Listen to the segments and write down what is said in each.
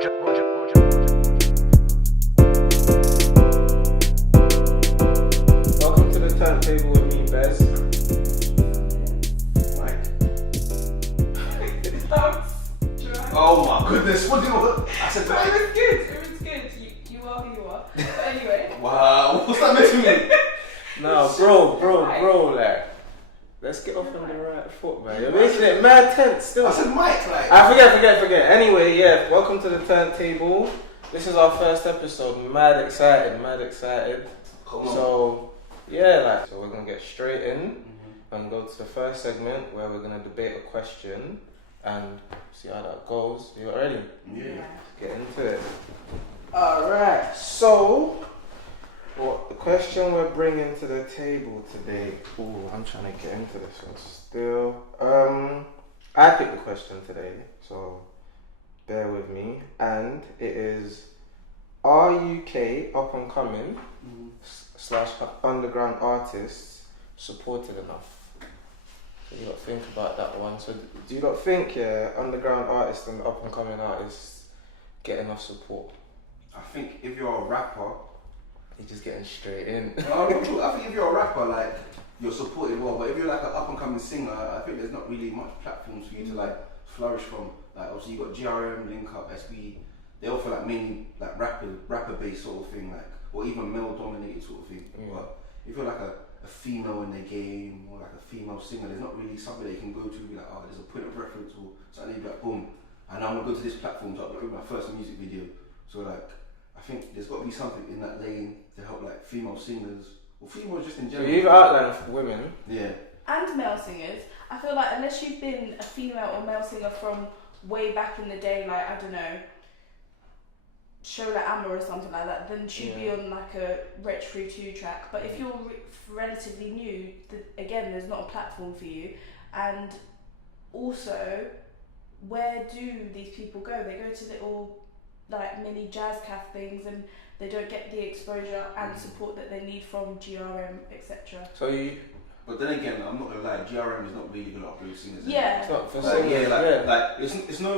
Welcome to the Turnt Table with me, Bezz. Mike. Oh my goodness, what do you know? I said But it was good. It was good. You are who you are. But anyway. wow, what's that meant to me? No, bro, like, let's get off on the right foot, man. You're making it mad tense still. I said Mike, like. Forget. Anyway, yeah, welcome to the Turnt Table. This is our first episode. Mad excited. Come on. So, yeah, so we're gonna get straight in and go to the first segment where we're gonna debate a question and see how that goes. You ready? Yeah. Let's get into it. Alright, so the question we're bringing to the table today. Ooh, I'm trying to get into this one still. I picked the question today, so bear with me. And it is: are UK up and coming / underground artists supported enough? So you don't think about that one. So do you not think underground artists and up and coming artists get enough support? I think if you're a rapper, You're just getting straight in. I think if you're a rapper, like, you're supported well, but if you're like an up and coming singer, I think there's not really much platforms for you to like flourish from. Like, obviously you got GRM, Link Up, SB, they offer like mainly like rapper based sort of thing, like, or even male dominated sort of thing. Yeah. But if you're like a female in the game or like a female singer, there's not really somebody that you can go to and be like, oh, there's a point of reference or something, you'd be like, boom, and I'm gonna go to this platform to upload my first music video. So like, I think there's got to be something in that lane to help like female singers or females just in So general. you've outlined for women. Yeah. And male singers. I feel like unless you've been a female or male singer from way back in the day, like, I don't know, Shola Amma or something like that, then she'd be on like a Wretch Free 2 track. But if you're relatively new, again, there's not a platform for you. And also, where do these people go? They go to little like mini jazz cafe things, and they don't get the exposure and support that they need from GRM, etc. So you. But then again, I'm not gonna lie, GRM is not really gonna upload singers. Yeah. It's not for Like, singers. like it's no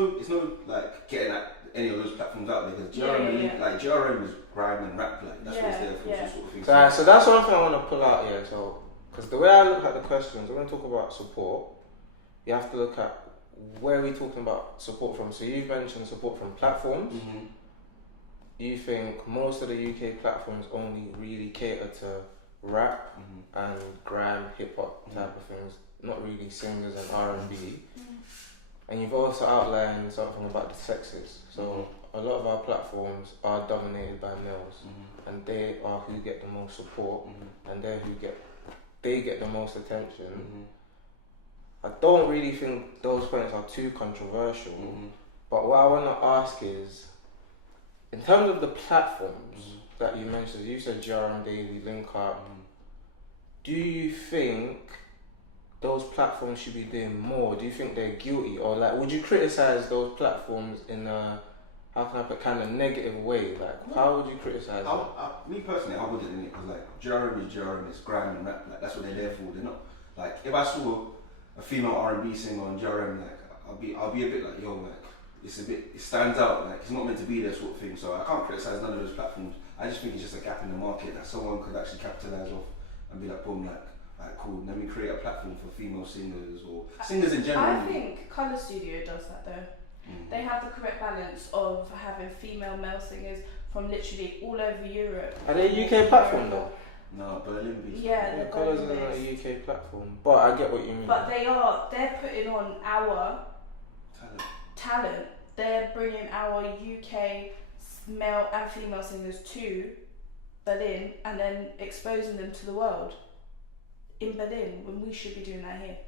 like getting at any of those platforms out there, because GRM like GRM is grime and rap, like that's what it's there for, sort of thing. So that's one thing I want to pull out here. So, because the way I look at the questions, when we talk about support, you have to look at where we're talking about support from. So you've mentioned support from platforms. You think most of the UK platforms only really cater to rap and grime, hip hop type of things, not really singers and R&B. And you've also outlined something about the sexes. So a lot of our platforms are dominated by males, and they are who get the most support, and they get the most attention. I don't really think those points are too controversial, but what I want to ask is, in terms of the platforms that you mentioned, you said GRM Daily, Link Up, do you think those platforms should be doing more? Do you think they're guilty? Or like, would you criticise those platforms in a, how can I put, kind of negative way? Like, how would you criticise them? Me personally, I wouldn't, in it, because like GRM is GRM, it's grime and rap, like that's what they're there for. They're not, like, if I saw a female R&B singer on GRM, like, I'll be a bit like, yo, like, it stands out, like, it's not meant to be there sort of thing. So I can't criticise none of those platforms. I just think it's just a gap in the market that someone could actually capitalise off and be like, boom, like, cool, let me create a platform for female singers or singers in general. I think Colour Studio does that though. They have the correct balance of having female, male singers from literally all over Europe. Are they a UK platform though? No, Berlin based. Yeah, they're Colours Berlin isn't based. a UK platform, but I get what you mean. But they're putting on our talent. They're bringing our UK male and female singers to Berlin and then exposing them to the world in Berlin, when we should be doing that here.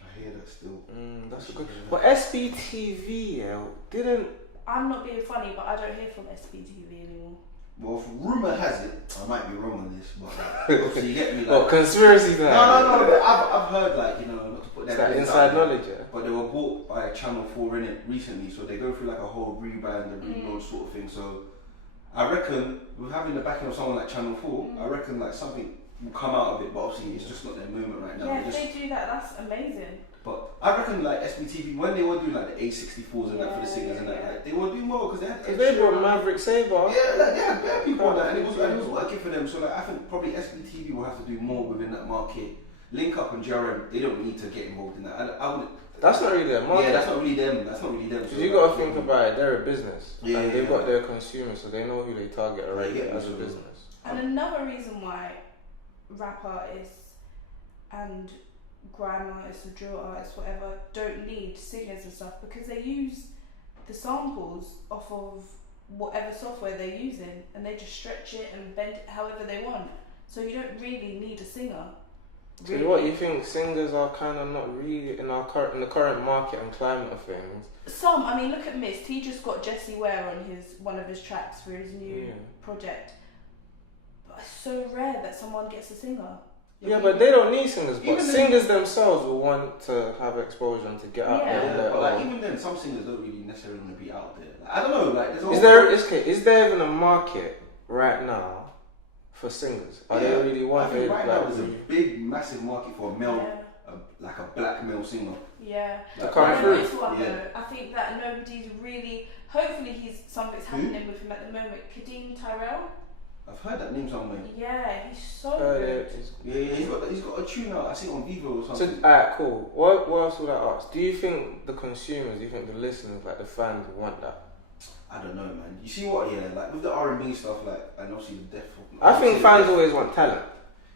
I hear that still. That's a good. But SBTV didn't. I'm not being funny, but I don't hear from SBTV anymore. Well, rumour has it, I might be wrong on this, but obviously you get me, like... What, conspiracy theory? No, but I've heard, like, you know, not to put It's that... like inside knowledge, yeah? But they were bought by Channel 4 in it recently, so they go through like a whole rebrand and reload sort of thing. So I reckon, with having the backing of someone like Channel 4, I reckon like something will come out of it, but obviously it's just not their moment right now. Yeah, if they do that, that's amazing. But I reckon like SBTV, when they were doing like the A64s and that for the singers and that, like, they were doing well because they had. They brought Maverick Sabre. Yeah, like they had bare people on that, and it was working for them. So like I think probably SBTV will have to do more within that market. Link Up and GRM, they don't need to get involved in that. I wouldn't. That's not really their market. Yeah, that's not really them. So you got to think about it. They're a business, and they've got yeah. their consumers, so they know who they target already as a business. And another reason why rap artists and grime artists or drill artists, whatever, don't need singers and stuff, because they use the samples off of whatever software they're using, and they just stretch it and bend it however they want. So you don't really need a singer. So what, you think singers are kind of not really in the current market and climate of things? Some, I mean, look at Mist. He just got Jessie Ware on one of his tracks for his new project. But it's so rare that someone gets a singer. Yeah, but they don't need singers. But singers themselves will want to have exposure and to get out there. Yeah, but like even then, some singers don't really necessarily want to be out there. Like, I don't know. Like, is there even a market right now for singers? Are they really wanted? I think right now there's a big, massive market for a male, like a black male singer. Yeah. To come through. I think that nobody's really. Hopefully, something's happening with him at the moment. Kadeem Tyrell. I've heard that name somewhere. Yeah, he's so good. He's got a tune out. I see it on Vivo or something. So, alright, cool. What else would I ask? Do you think the consumers, do you think the listeners, like the fans, want that? I don't know, man. You see what? Yeah, like with the R&B stuff, like, and obviously the death. I think fans always want talent.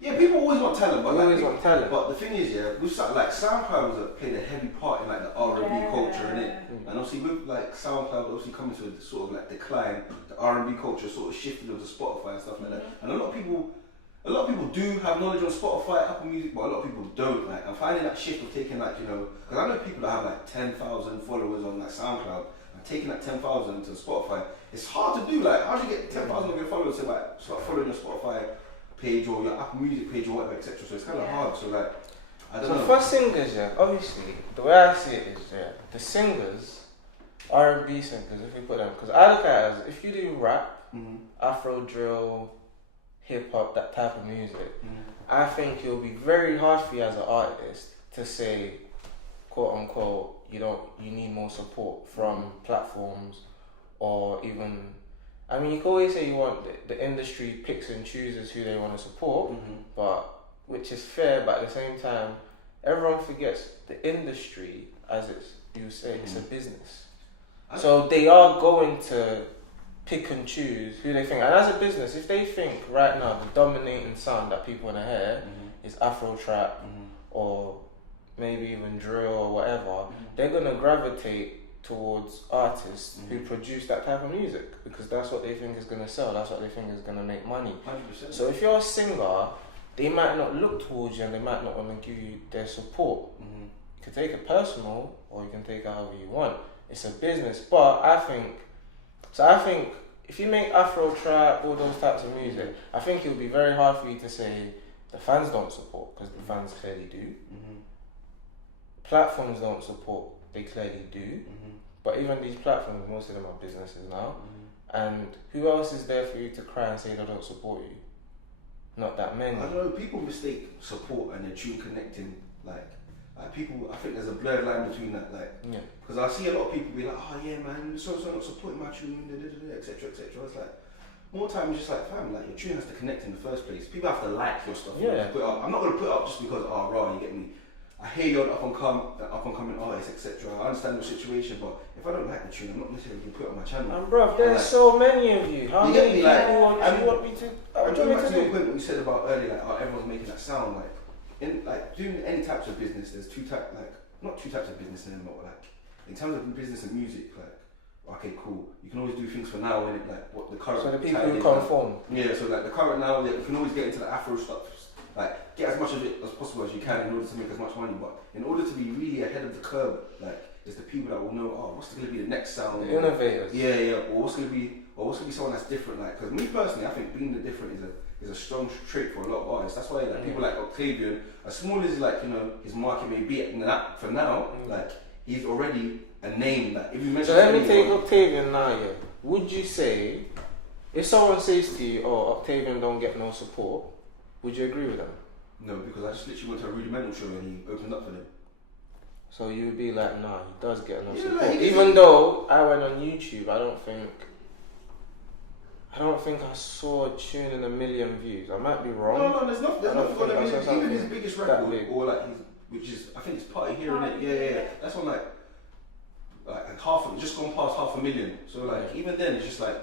Yeah, people always want talent, but want talent. But the thing is, with like SoundCloud played a heavy part in like the R&B culture, innit? And obviously with like SoundCloud obviously coming to a sort of like decline, the R&B culture sort of shifted onto Spotify and stuff like that. And a lot of people do have knowledge on Spotify, Apple Music, but a lot of people don't. Like, I'm finding that shift of taking like, because I know people that have like 10,000 followers on like SoundCloud and taking that 10,000 to Spotify. It's hard to do. Like, how do you get 10,000 of your followers to like start following your Spotify page or your Apple Music page or whatever, etc. So it's kind of hard. So like, I don't know. So for singers, obviously the way I see it is, the singers, R&B singers, if we put them, because I look at it as if you do rap, Afro drill, hip hop, that type of music, I think it'll be very hard for you as an artist to say, quote unquote, you need more support from platforms or even. I mean, you can always say you want the industry picks and chooses who they want to support, but which is fair. But at the same time, everyone forgets the industry, as you say, it's a business. So they are going to pick and choose who they think. And as a business, if they think right now the dominating sound that people want to hear is Afro trap or maybe even drill or whatever, they're gonna gravitate towards artists who produce that type of music because that's what they think is going to sell, that's what they think is going to make money. 100%. So if you're a singer, they might not look towards you and they might not want to give you their support. You can take it personal or you can take it however you want. It's a business, but I think if you make Afro trap, all those types of music, I think it would be very hard for you to say the fans don't support because the fans clearly do. Platforms don't support, they clearly do. But even these platforms, most of them are businesses now. And who else is there for you to cry and say they don't support you? Not that many. I don't know, people mistake support and the tune connecting. Like people, I think there's a blurred line between that. Because I see a lot of people be like, oh yeah man, so not supporting my tune, etc. It's like, more time it's just like, fam, like your tune has to connect in the first place. People have to like your stuff. Put up. I'm not going to put up just because, you get me. I hear you're an up and coming artist, etc. I understand your situation, but if I don't like the tune, I'm not necessarily going to put it on my channel. And bruv, there's so many of you. How many people do you want me to? I'm going back to your point what you said about earlier, like everyone's making that sound. Like in doing any types of business, there's not two types of business anymore. Like in terms of business and music, like okay, cool. You can always do things for now, and like what the current. So the people who conform. Yeah, so like the current now, you can always get into the Afro stuff. Like, get as much of it as possible as you can in order to make as much money. But in order to be really ahead of the curve, like, it's the people that will know, what's going to be the next sound? The innovators. Yeah. Or what's going to be someone that's different? Like, because me personally, I think being the different is a strong trait for a lot of artists. That's why like people like Octavian, as small as his market may be for now, like he's already a name. Like, if you mention. So let me take Octavian now. Yeah, would you say if someone says to you, "Oh, Octavian don't get no support," would you agree with them? No, because I just literally went to a rudimental show and he opened up for them. So you would be like, nah, he does get enough Yeah, support. like, Even though I went on YouTube, I don't think I saw a tune in 1 million views. I might be wrong. No, there's nothing on that. Even his biggest record, big. or like which is, I think it's Party Here, innit? Yeah. That's on like just gone past 500,000. So like even then, it's just like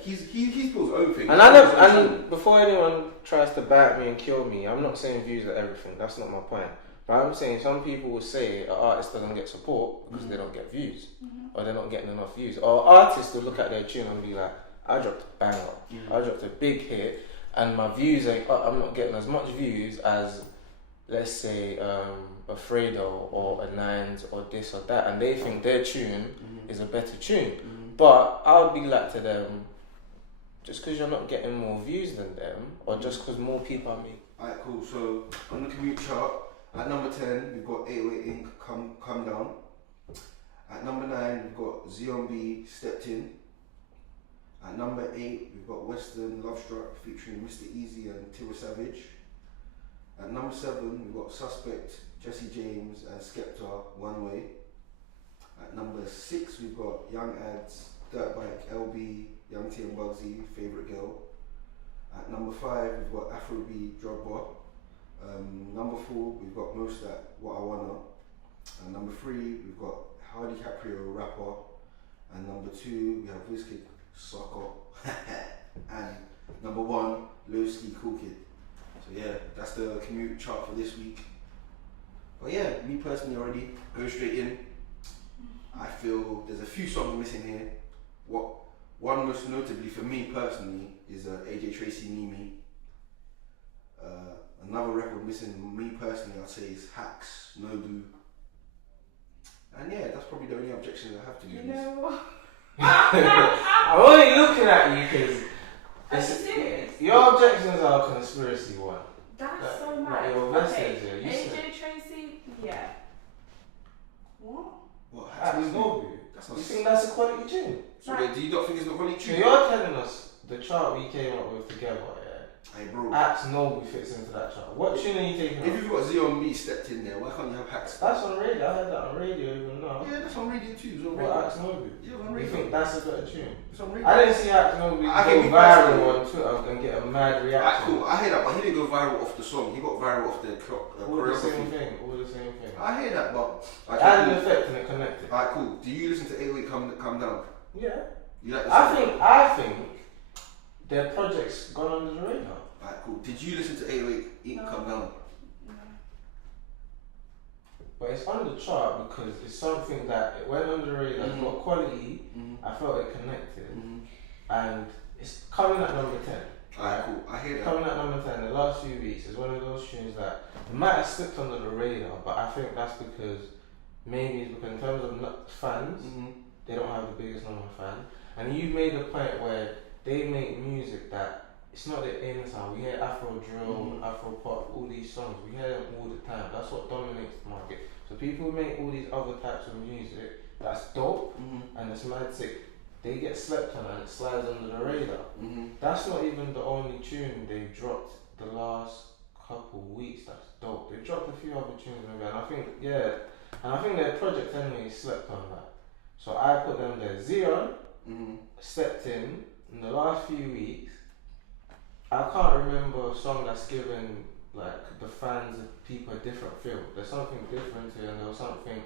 he's built his own thing. And before anyone tries to bat me and kill me, I'm not saying views are everything. That's not my point. But I'm saying some people will say an artist doesn't get support because they don't get views, or they're not getting enough views. Or artists will look at their tune and be like, I dropped a banger, I dropped a big hit, and my views ain't up. I'm not getting as much views as, let's say, a Fredo or a Nines or this or that, and they think their tune is a better tune. But I would be like to them, just because you're not getting more views than them, or just because more people are making. Alright, cool. So on the commute chart, at number 10 we've got 808 Inc. Come Down. At number 9 we've got Zombie Stepped In. At number 8 we've got Western Love Struck featuring Mr. Easy and Tira Savage. At number 7 we've got Suspect, Jesse James and Skepta, One Way. At number 6 we've got Young Ads, Dirtbike, LB, Young T and Bugsy, Favourite Girl. At number 5 we've got Afrobeat, Drogba. Number 4 we've got Mostat, What I Wanna. And number 3 we've got Hardy Caprio, Rapper. And number 2 we have Wizkid, Soccer. And number 1 Lowski, Cool Kid. So yeah, that's the commute chart for this week. But yeah, me personally already, go straight in. I feel there's a few songs missing here. One most notably for me personally is AJ Tracy, Mimi. Another record missing me personally, I'd say, is Hacks, Nobu. And yeah, that's probably the only objections I have to You this. know what? I'm only looking at you because Are you serious? your objections are a conspiracy one. That's so like mad. your message, yeah, you AJ said- Tracy, yeah. What? What, Hacks, Hacks, Nobu? Nobu. That's You not think that's a quality tune? So wait, do you not think it's not quality So tune? you're telling us the chart we came up with together, yeah? Hey bro, Hacks Nobu fits into that chart. What tune are you taking if off? you've got Z&B stepped in there, why can't you have Hacks? That's on radio. I heard that on radio even now. Yeah, that's on radio too. It's on What, radio. Hacks Nobu? Yeah, it's on You radio. think that's a better tune? It's on radio. I didn't see Hacks Nobu I can go be viral personal. on Twitter and get a mad Alright, reaction. cool. I hear that, but he didn't go viral off the song. He got viral off the All the same choreography. thing. All the same thing. I hear that, but It had an effect and it connected. Alright, cool. Do you listen to 808 Come Down? Yeah. You like the I think their project's gone under the radar. Alright, cool. Did you listen to 808 Inc. Come Down? No. But it's on the chart because it's something that it went under the radar. It's got quality. I felt it connected, and it's coming at number 10. Alright, cool. I hear that. Coming at number 10 the last few weeks is one of those tunes that might have slipped under the radar, but I think that's because maybe it's because in terms of fans, they don't have the biggest number of fans. And you made a point where they make music that it's not the in sound. We hear Afro drill, Afro pop, all these songs. We hear them all the time. That's what dominates the market. So people who make all these other types of music that's dope and it's mad sick. They get slept on and it slides under the radar. That's not even the only tune they've dropped the last couple weeks. That's dope. They've dropped a few other tunes maybe, and I think their project anyway slept on that. So I put them there. Zion stepped in the last few weeks. I can't remember a song that's given like the fans and people a different feel. There's something different here, and there was something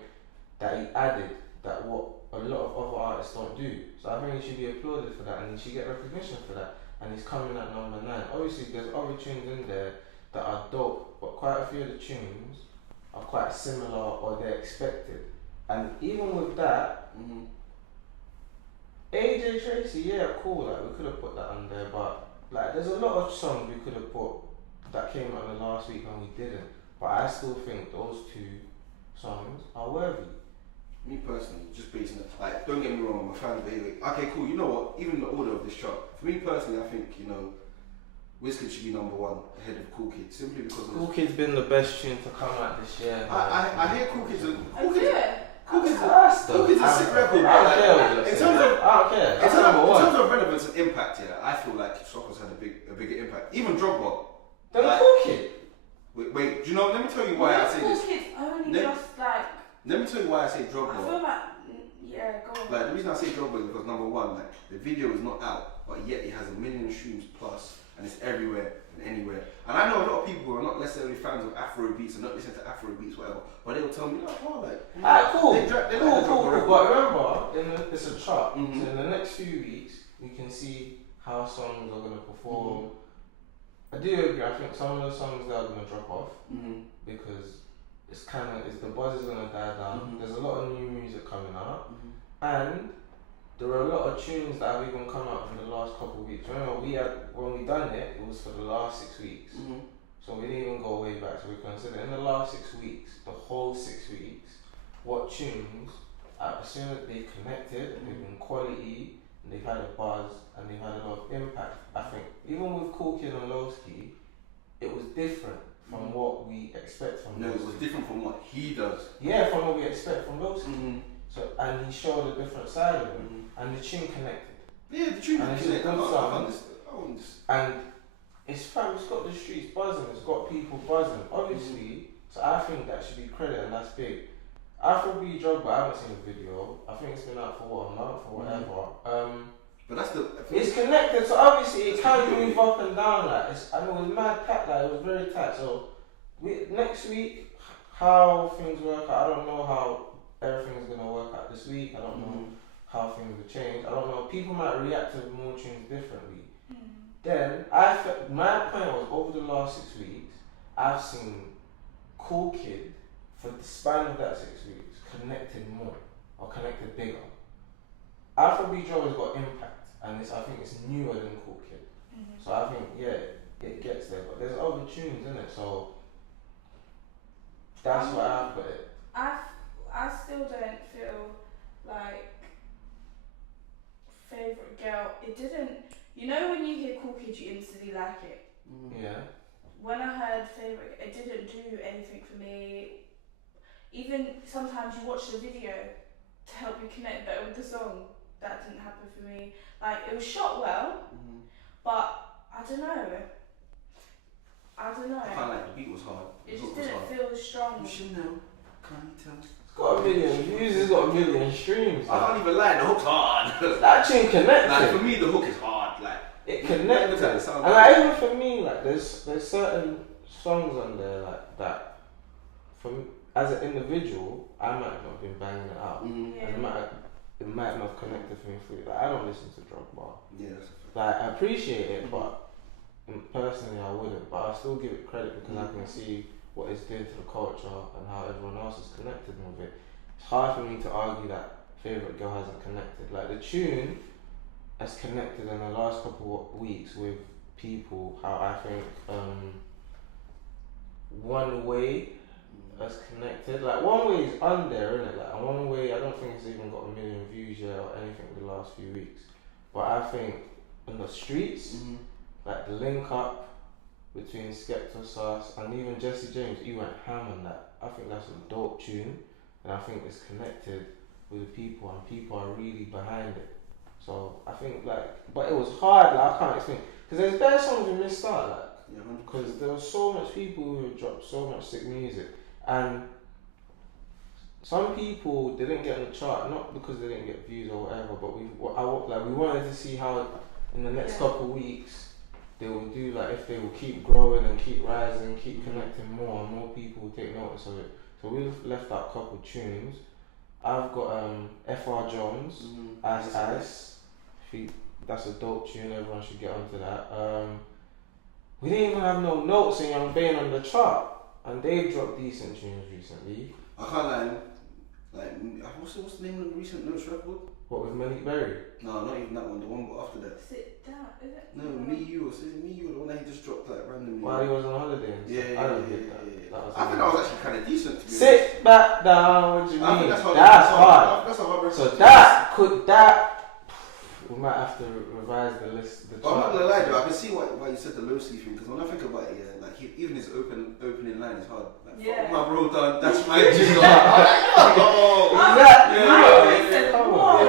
that he added that what a lot of other artists don't do. So I think he should be applauded for that, and he should get recognition for that. And he's coming at number 9. Obviously, there's other tunes in there that are dope, but quite a few of the tunes are quite similar or they're expected. And even with that, AJ Tracy, yeah, cool. Like we could have put that on there, but like there's a lot of songs we could have put that came out in the last week and we didn't. But I still think those 2 songs are worthy. Me personally, just based on it, like, don't get me wrong, I'm a fan of 808. Okay, cool. You know what? Even the order of this chart, for me personally, I think Wizkid should be number 1 ahead of Cool Kid, simply because Cool Kid's been the best tune to come out this year. I hear Cool Kid's a I do it. Cool Kid's a sick record. I don't care what you're In saying. terms of I don't care. in That's terms number 1. of relevance and impact, yeah, I feel like Soccer's had a bigger impact. Even Drogba. Then like- Cool Kid. Wait, do you know? Let me tell you why I say Cool this. Kid's only Ne- just like Let me tell you why I say I Drogba. feel like, yeah, go on. Like the reason I say Drogba is because number one, like the video is not out, but yet it has 1 million streams plus, and it's everywhere and anywhere. And I know a lot of people who are not necessarily fans of Afro beats and not listen to Afro beats, whatever, but they will tell me like, oh, like, cool. They like the Drogba But remember, it's a chart. Mm-hmm. So in the next few weeks, we can see how songs are gonna perform. I do agree. I think some of the songs that are gonna drop off because it's the buzz is gonna die down. There's a lot of new music coming out, and there are a lot of tunes that have even come out in the last couple of weeks. Remember, when we done it, it was for the last 6 weeks. So we didn't even go way back. So we consider in the last 6 weeks, the whole 6 weeks, what tunes, as soon as they connected, they've been quality, and they've had a buzz, and they've had a lot of impact. I think even with Cool Kid and Lowski, it was different from what we expect from Lowski. No, it was different from what he does. Yeah, from what we expect from Lowski. So, and he showed a different side of him, and the tune connected. Yeah, the tune connected. And it's fam, it's got the streets buzzing, it's got people buzzing. Obviously, so I think that should be credit, and that's big. Afrobeat Drogba, I haven't seen the video. I think it's been out for a month or whatever. But that's it's connected, so obviously it can move up and down. Like I know it was mad tight, like it was very tight. So next week, how things work out, I don't know how everything's gonna work out this week. I don't know how things will change. I don't know. People might react to more tunes differently. Then my point was over the last 6 weeks, I've seen Cool Kid for the span of that 6 weeks connected more or connected bigger. Afrobeat Drogba's got impact, and I think it's newer than Cool Kid. So I think it gets there, but there's other tunes in it, so that's why I put it. I still don't feel like favourite girl. It didn't. You know when you hear Cool Kid, you instantly like it. Yeah. When I heard favourite, it didn't do anything for me. Even sometimes you watch the video to help you connect better with the song. That didn't happen for me. Like it was shot well, but I don't know. I can't like the beat was hard. It just didn't feel strong. You should know. Can't you tell? It's got 1 million views, it's got 1 million streams. I can't even lie, the hook's hard. That tune connected. Like for me, the hook is hard. Like it connected. And like even for me, like there's certain songs on there like that. For me, as an individual, I might not have been banging it out. And it might not have connected for me fully. Like I don't listen to Drogba. Yeah, that's a fact. Like I appreciate it, but personally I wouldn't. But I still give it credit because I can see what it's doing to the culture and how everyone else is connected with it. It's hard for me to argue that favourite girl hasn't connected. Like the tune has connected in the last couple of weeks with people. How I think One Way has connected. Like One Way is on there, isn't it? Like and One Way, I don't think it's even got 1 million views yet or anything the last few weeks. But I think in the streets, like the link up between Skepta, Sauce, and even Jesse James, he went ham on that. I think that's a dope tune, and I think it's connected with the people, and people are really behind it. So I think but it was hard. Like I can't explain because there's bare songs we missed out. Like because there was so much people who dropped so much sick music, and some people didn't get on the chart not because they didn't get views or whatever, but we wanted to see how in the next couple of weeks they will do, like if they will keep growing and keep rising, keep connecting more and more people will take notice of it. So we've left out a couple tunes. I've got FR Jones, Ice. That's a dope tune, everyone should get onto that. We didn't even have no notes in Young Bane on the chart, and they've dropped decent tunes recently. I can't lie, like what's the name of the recent notes record? What, with Malik Berry? No, not even that one, the one after that. Sit down, is it? No, Me You, is it Me You, the one that he just dropped like randomly? While he was on holiday and stuff. I don't get that. I think that was actually kind of decent to be honest. Sit back down, what do you mean? That's hard. That's a hard So we might have to revise the list. I'm not gonna lie though, I can see why you said the low sleeve thing, because when I think about it, like even his opening line is hard. Like, fuck my bro done, that's my jigger. Exactly. I said, whoa, you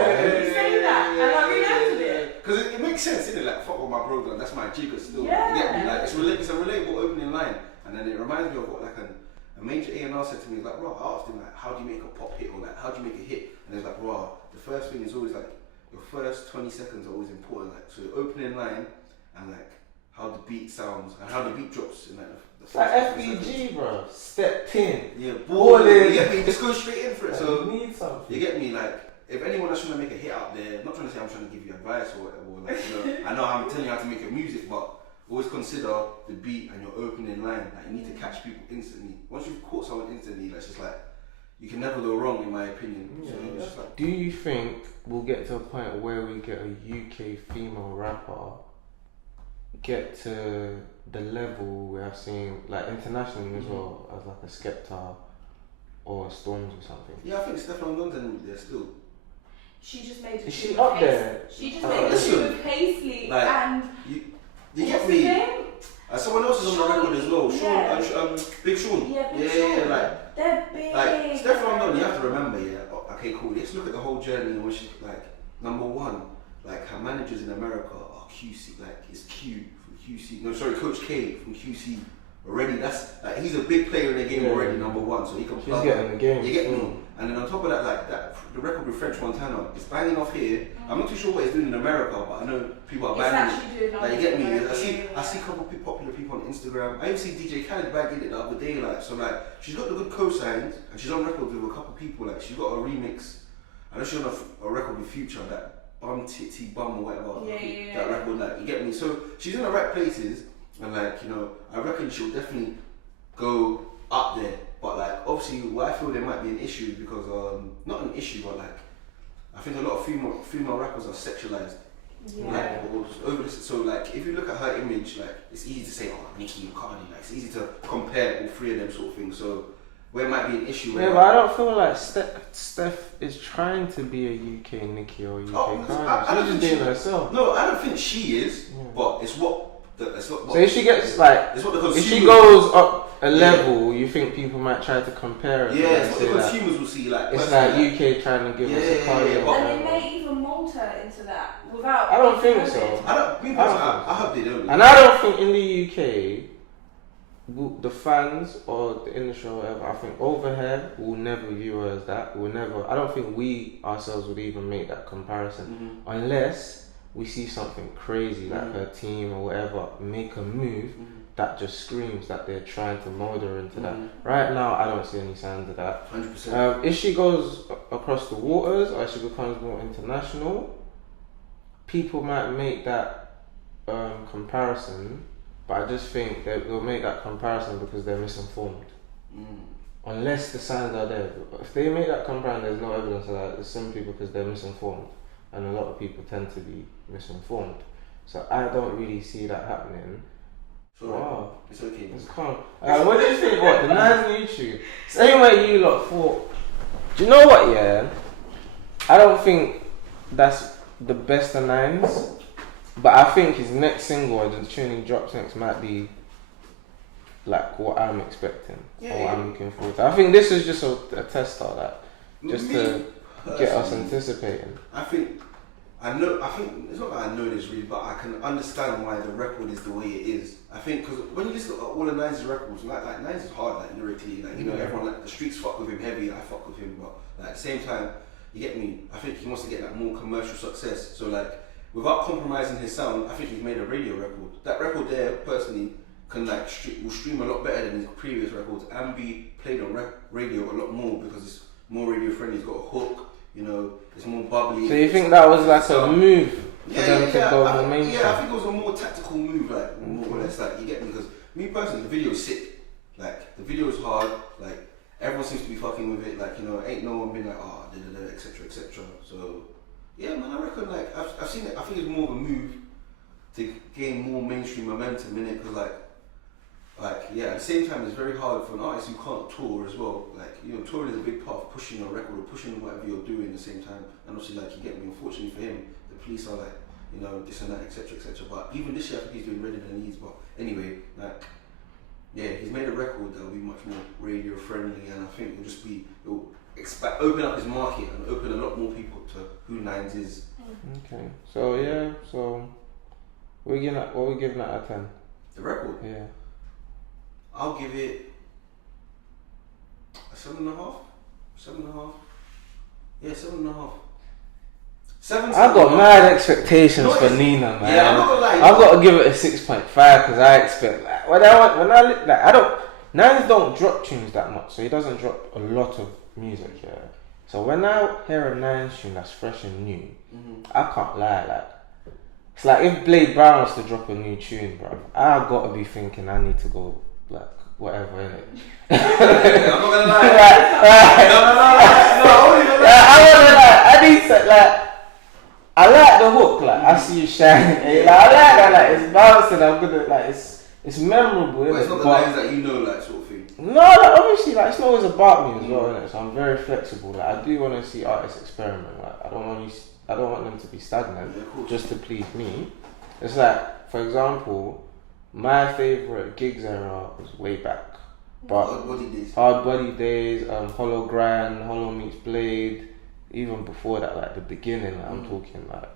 say that, and I reacted it. Because it makes sense, isn't it? Like, fuck what my bro done, that's my jigger still. Yeah. You get me? Like, it's a relatable opening line, and then it reminds me of what like a a major A&R said to me, like, bro, I asked him, like, how do you make a pop hit, or like, how do you make a hit? And it's like, bro, the first thing is always like, your first 20 seconds are always important, like, so your opening line, and like, how the beat sounds, and how the beat drops in like the first like FBG, bro. Step 10. Yeah, balling. You get me? Just go straight in for it. So you need something. You get me? Like, if anyone that's trying to make a hit out there, I'm not trying to say I'm trying to give you advice or whatever. Or like, you know, I know I'm telling you how to make your music, but always consider the beat and your opening line. Like, you need to catch people instantly. Once you've caught someone instantly, that's just like, you can never go wrong, in my opinion. Yeah, So it's just like, do you think we'll get to a point where we get a UK female rapper get to the level we are seeing, like internationally as well, as like a Skepta or a Storms or something? yeah, I think Stefflon Don's there still. She just made a Is she tune up with there? She just made a tune with Paisley Like, and You what's get his me? name? Someone else is on the record as well. Yeah. Sean, Big Sean. Yeah, Big Sean. like, They're big. like Stefflon Don, you have to remember, okay, cool. Let's look at the whole journey and when she's like, number one, like her managers in America are QC, like it's Q from QC. No, sorry, Coach K from QC. Already, that's like he's a big player in the game already. Number one, so he can. She's getting the game. You get me? And then on top of that, like that, the record with French Montana is banging off here. I'm not too sure what it's doing in America, but I know people are banging it. Like, you get me? I see a couple of popular people on Instagram. I even see DJ Khaled bagging it the other day. Like, so like she's got the good cosigns and she's on record with a couple of people. Like, she's got a remix. I know she's on a record with Future, that Bum Titty Bum or whatever. That record, like, you get me? So she's in the right places, and like, you know, I reckon she'll definitely go up there. But like, obviously, what I feel there might be an issue because not an issue, but like, I think a lot of female rappers are sexualized. Yeah. Like, or over this, so like, if you look at her image, like, it's easy to say, oh, Nicki and Cardi, like, it's easy to compare all three of them sort of things. So where it might be an issue. Yeah, but I don't feel like Steph is trying to be a UK Nicki or UK Cardi. She's just doing herself. No, I don't think she is, but it's what. So if she gets like, if she goes up a level, you think people might try to compare it? Yeah, it's what the consumers will see. Like, it's like UK trying to give us a Cardi. And they may even mold her into that without. I don't think so. I hope they don't. And I don't think in the UK, the fans or the industry or whatever, I think over here will never view her as that. Will never. I don't think we ourselves would even make that comparison unless we see something crazy like her team or whatever make a move that just screams that they're trying to mold her into that. Right now, I don't see any signs of that. 100%. If she goes across the waters or she becomes more international, people might make that comparison, but I just think that they'll make that comparison because they're misinformed. Unless the signs are there. If they make that comparison, there's no evidence of that. It's simply because they're misinformed. And a lot of people tend to be misinformed. So I don't really see that happening. Wow. It's okay. It's calm. What do you think? What? The Nines on YouTube? Same way you lot thought. Do you know what, yeah? I don't think that's the best of Nines. But I think his next single, the tune he drops next, might be like what I'm expecting. Or what I'm looking forward to. I think this is just a tester, like, just to get us anticipating. I think it's not that I know this really, but I can understand why the record is the way it is. I think because when you listen to all the Nines records, like Nines is hard, like lyrically, like, you know, everyone, like, the streets fuck with him heavy, I fuck with him, but like, at the same time, you get me. I think he wants to get like more commercial success. So like, without compromising his sound, I think he's made a radio record. That record there, personally, can like will stream a lot better than his previous records and be played on radio a lot more because it's more radio friendly. It's got a hook. You know, it's more bubbly. So you think that was like a move for them to go more mainstream? Yeah, I think it was a more tactical move, like more or less. Like, you get me? Because me personally, the video is sick. Like, the video is hard. Like, everyone seems to be fucking with it. Like, you know, ain't no one been like, etc., etc. So yeah, man, I reckon like I've seen it. I think it's more of a move to gain more mainstream momentum in it. Because like yeah, at the same time, it's very hard for an artist who can't tour as well. Like, you know, touring is a big part of pushing a record or pushing whatever you're doing at the same time. And obviously, like, you get me, unfortunately for him, the police are like, you know, this and that, etc., etc. But even this year, I think he's doing Redder Than These. But anyway, like, yeah, he's made a record that will be much more radio friendly, and I think it'll open up his market and open a lot more people to who Nines is. Okay, so yeah, so what are we giving that out of 10? The record? Yeah. I'll give it 7.5. 7.5. Yeah, 7.5. I've got mad expectations for Nina, man. Yeah, I'm not gonna lie. I've got to give it a 6.5 because I expect I don't. Nines don't drop tunes that much, so he doesn't drop a lot of music. Yeah. So when I hear a Nines tune that's fresh and new, I can't lie. Like it's like if Blade Brown was to drop a new tune, bro, I got to be thinking I need to go like whatever innit. I'm not gonna lie. I need to like. I like the hook, like I see you shining. Like, I like that, like it's bouncing. I'm gonna like it's memorable. But it's not the lines that you know, like sort of thing. No, like obviously, like it's not always about me as well, innit? So I'm very flexible. Like I do want to see artists experiment. Like I don't want them to be stagnant just to please me. It's like, for example, my favorite gigs era was way back, but Hard Body Days, Hollow Grind, Hollow Meets Blade. Even before that, like the beginning, like, I'm talking like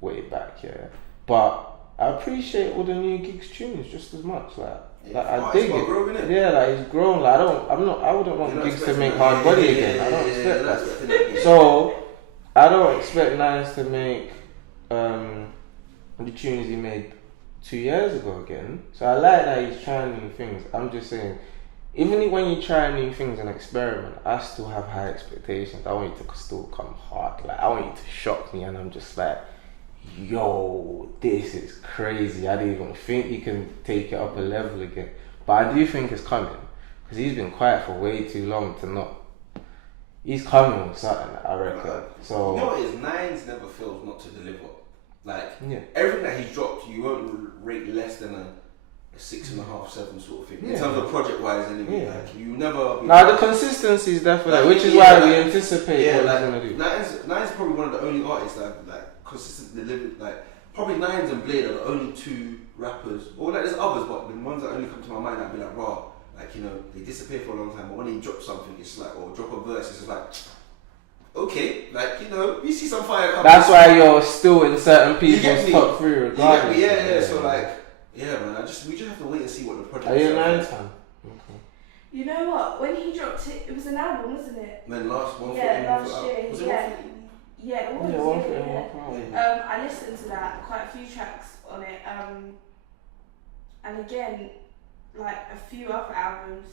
way back, yeah. But I appreciate all the new gigs tunes just as much, like I dig it. Growing, yeah, like it's grown. Like I wouldn't want gigs to make Hard Body again. I don't expect that. So I don't expect Nines to make the tunes he made 2 years ago again. So I like that he's trying new things. I'm just saying. Even when you try new things and experiment, I still have high expectations. I want you to still come hard. Like I want you to shock me, and I'm just like, yo, this is crazy. I didn't even think you can take it up a level again. But I do think it's coming because he's been quiet for way too long to not. He's coming with something, I reckon. So you know what it is? Nines never fails not to deliver. Like everything that he's dropped, you won't rate less than a 6.5, 7 sort of thing. In terms of project wise, anyway, like you never. The consistency is definitely, which is why we anticipate what he's gonna do. Nines is probably one of the only artists that like consistently delivered. Like probably Nines and Blade are the only two rappers, or like there's others, but the ones that only come to my mind, I'd be like, raw. Like they disappear for a long time, but when they drop something, it's like, or drop a verse, it's like. Okay, like you see some fire coming. That's why you're still in certain people's top 3 regardless. Yeah. So like. Yeah, man. We just have to wait and see what the project is. Are you a Nines fan? Okay. You know what? When he dropped it, it was an album, wasn't it? Then last one. Last year. Was it Yeah, it was. Yeah, one for I listened to that, quite a few tracks on it. And again, like a few other albums,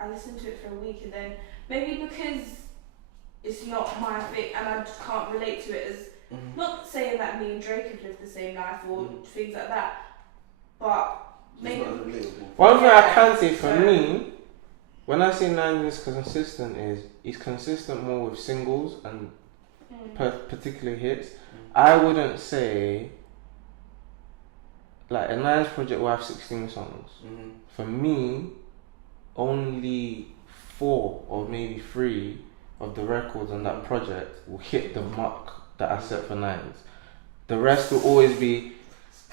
I listened to it for a week, and then maybe because it's not my thing, and I just can't relate to it as. Not saying that me and Drake have lived the same life or things like that. But maybe one thing I can say for me, when I say Nines is consistent, is he's consistent more with singles and particular hits. I wouldn't say like a Nines project will have 16 songs. For me, only 4 or maybe 3 of the records on that project will hit the mark that I set for Nines. The rest will always be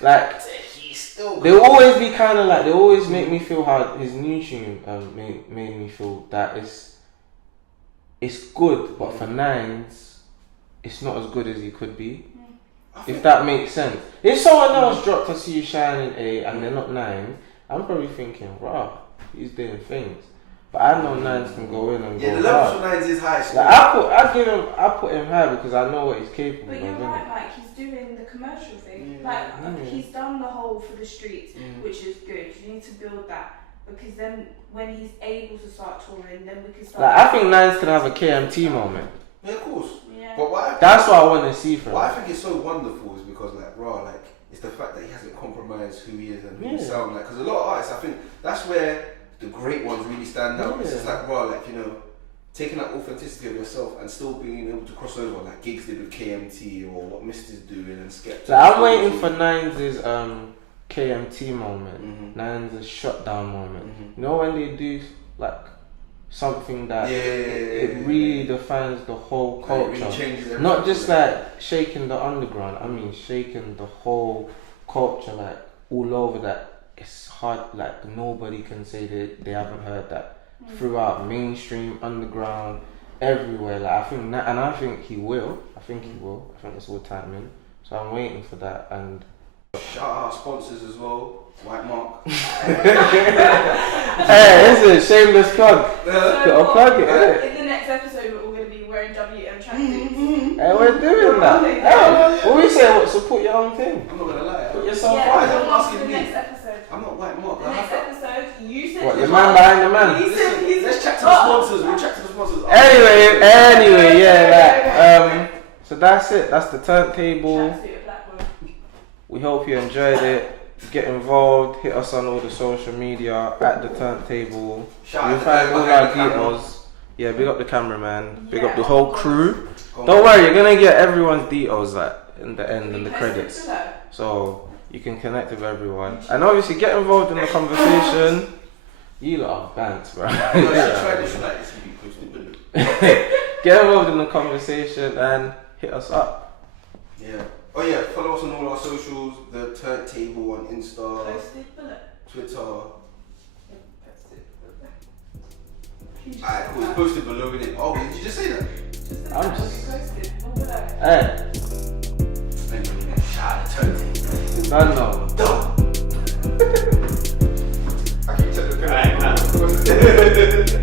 like. They always be kind of like, they always make me feel how his new tune made me feel that it's good, but for Nines, it's not as good as he could be. If that makes sense. If someone else dropped I See You Shining and they're not Nines, I'm probably thinking, wow, he's doing things. But I know Nines can go in and go hard. The level for Nines is high. Like I put him high because I know what he's capable of. But you're right, Mike, he's doing the commercial thing. He's done the whole for the streets, which is good. You need to build that. Because then when he's able to start touring, then we can start. Like I think Nines can have a KMT moment. Yeah, of course. Yeah. But that's what I want to see from him. What I think is so wonderful is because it's the fact that he hasn't compromised who he is and who he sounds like. Because a lot of artists, I think that's where the great ones really stand out. It's just like taking that authenticity of yourself and still being able to cross over, like gigs did with KMT or what Mister's doing and Skepta. Like I'm waiting for Nines' KMT moment, Nines' shutdown moment. You know when they do like something that it really defines the whole culture, really not just like shaking the underground. I mean shaking the whole culture, like all over that. It's hard, like nobody can say that they haven't heard that throughout mainstream, underground, everywhere. Like I think he will. I think it's all timing. So I'm waiting for that. And Shout out our sponsors as well. White Mark. Hey, this is a shameless plug. Gotta plug it, innit? In the next episode, we're all going to be wearing WM tracksuits. Hey, we're doing that. Hey, what we say? What, support your own thing. I'm not gonna lie. Put yourself Yeah, right. don't ask for the next episode. I'm not White Mark. The next episode, you said What, the man behind the man? Let's chat to the sponsors. We'll chat to the sponsors. Anyway, yeah, so that's it. That's the Turnt Table. We hope you enjoyed it. Get involved. Hit us on all the social media at the Turnt Table. You'll find all our details. Yeah, big up the cameraman. Big up the whole crew. Don't worry, you're gonna get everyone's details in the end in the credits. So you can connect with everyone. And obviously get involved in the conversation. You lot are bants, bro. Get involved in the conversation and hit us up. Yeah. Oh yeah, follow us on all our socials, the Turnt Table on Insta, Twitter. Alright, cool, it's posted below it. Oh, did you just say that? I'm just... Hey. Shout out to Turnt Table. It's done now. Done. I keep telling the